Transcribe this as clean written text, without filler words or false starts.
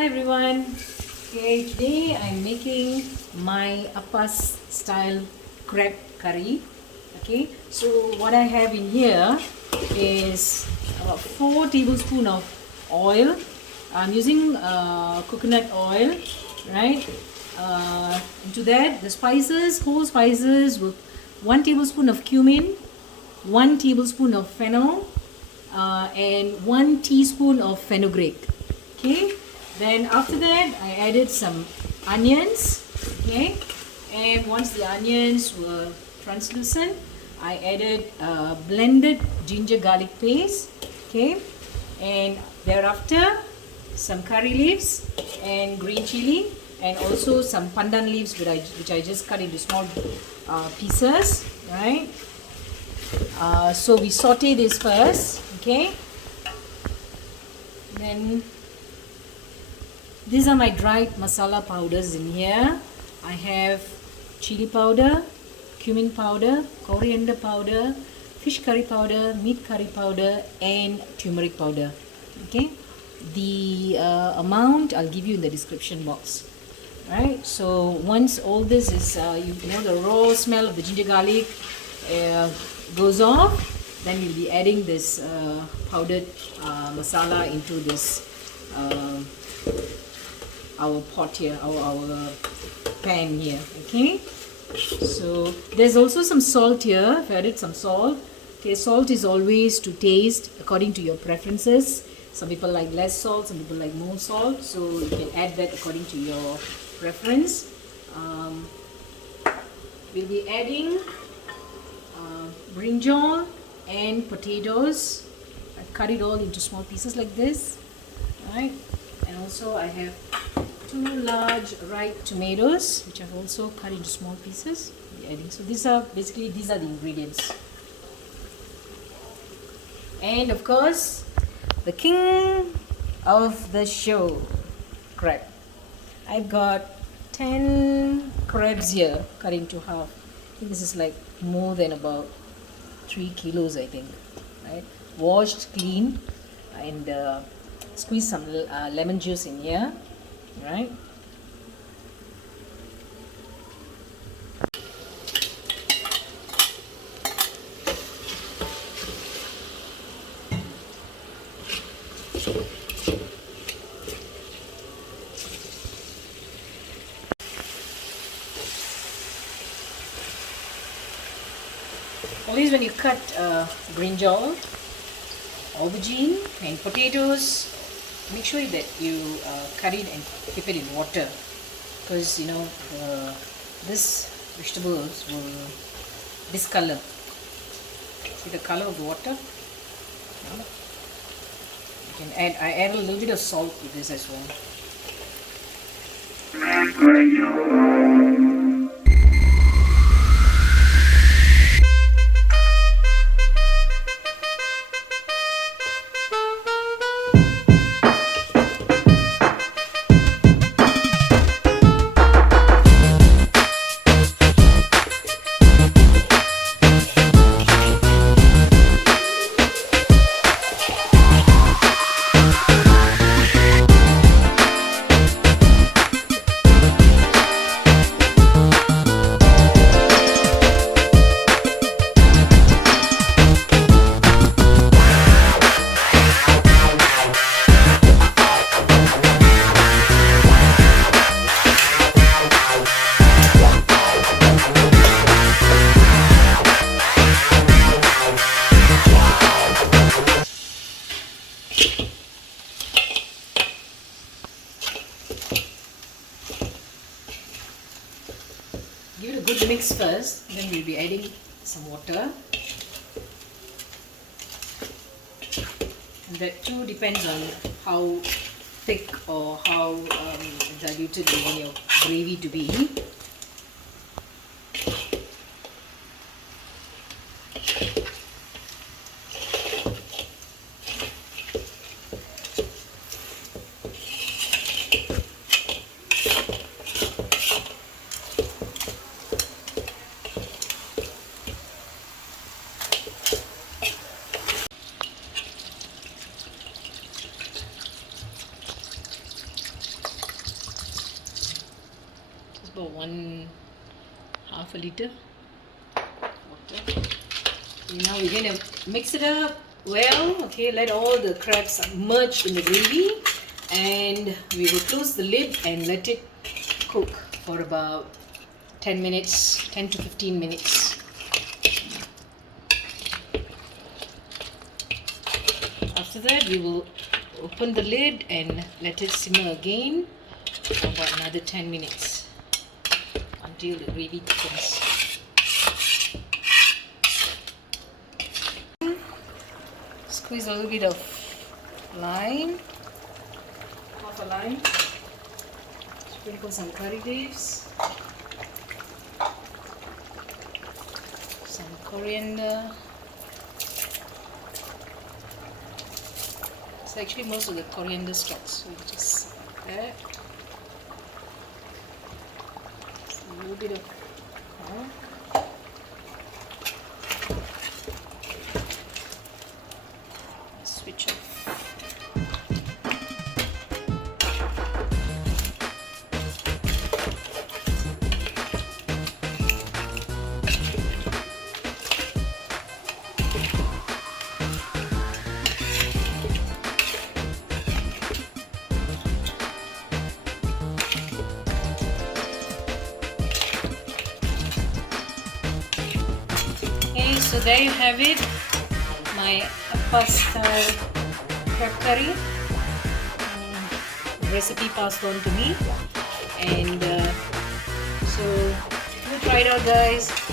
Hi everyone. Okay, today I'm making my Appa style crab curry. Okay, so what I have in here is about 4 tablespoons of oil. I'm using coconut oil, right? Into that, the spices, whole spices, with 1 tablespoon of cumin, 1 tablespoon of fennel, and 1 teaspoon of fenugreek. Okay, then after that I added some onions. Okay, and once the onions were translucent, I added blended ginger garlic paste. Okay, and thereafter some curry leaves and green chili, and also some pandan leaves which I just cut into small pieces, right? So we saute this first. Okay, then these are my dried masala powders in here. I have chili powder, cumin powder, coriander powder, fish curry powder, meat curry powder, and turmeric powder. Okay, the amount I'll give you in the description box. Right, so once all this is you know, the raw smell of the ginger garlic goes off, then we'll be adding this powdered masala into this our pot here, our pan here. Okay, so there's also some salt here. I've added some salt. Okay, salt is always to taste according to your preferences. Some people like less salt, some people like more salt, so you can add that according to your preference. We'll be adding brinjal and potatoes. I've cut it all into small pieces like this, right? And also I have 2 large ripe tomatoes which I've also cut into small pieces. Adding. So these are the ingredients. And of course, the king of the show, crab. I've got 10 crabs here cut into half. I think this is like more than about 3 kilos, I think, right? Washed clean, and squeeze some lemon juice in here, right? Always when you cut brinjal, aubergine and potatoes, make sure that you cut it and keep it in water, because you know this vegetables will discolor. See the color of the water? You can I add a little bit of salt to this as well. Give it a good mix first, then we'll be adding some water. And that too depends on how thick or how diluted you want your gravy to be. half a liter water. Okay, now we're going to mix it up well. Okay, let all the crabs merge in the gravy, and we will close the lid and let it cook for about 10 minutes, 10 to 15 minutes. After that, we will open the lid and let it simmer again for about another 10 minutes until the gravy thickens. Squeeze a little bit of lime, half a lime. Sprinkle some curry leaves, some coriander. It's actually most of the coriander stalks, so you just add a little bit of switch off. So there you have it, my Appa style crab curry, recipe passed on to me, and so do try it out, guys.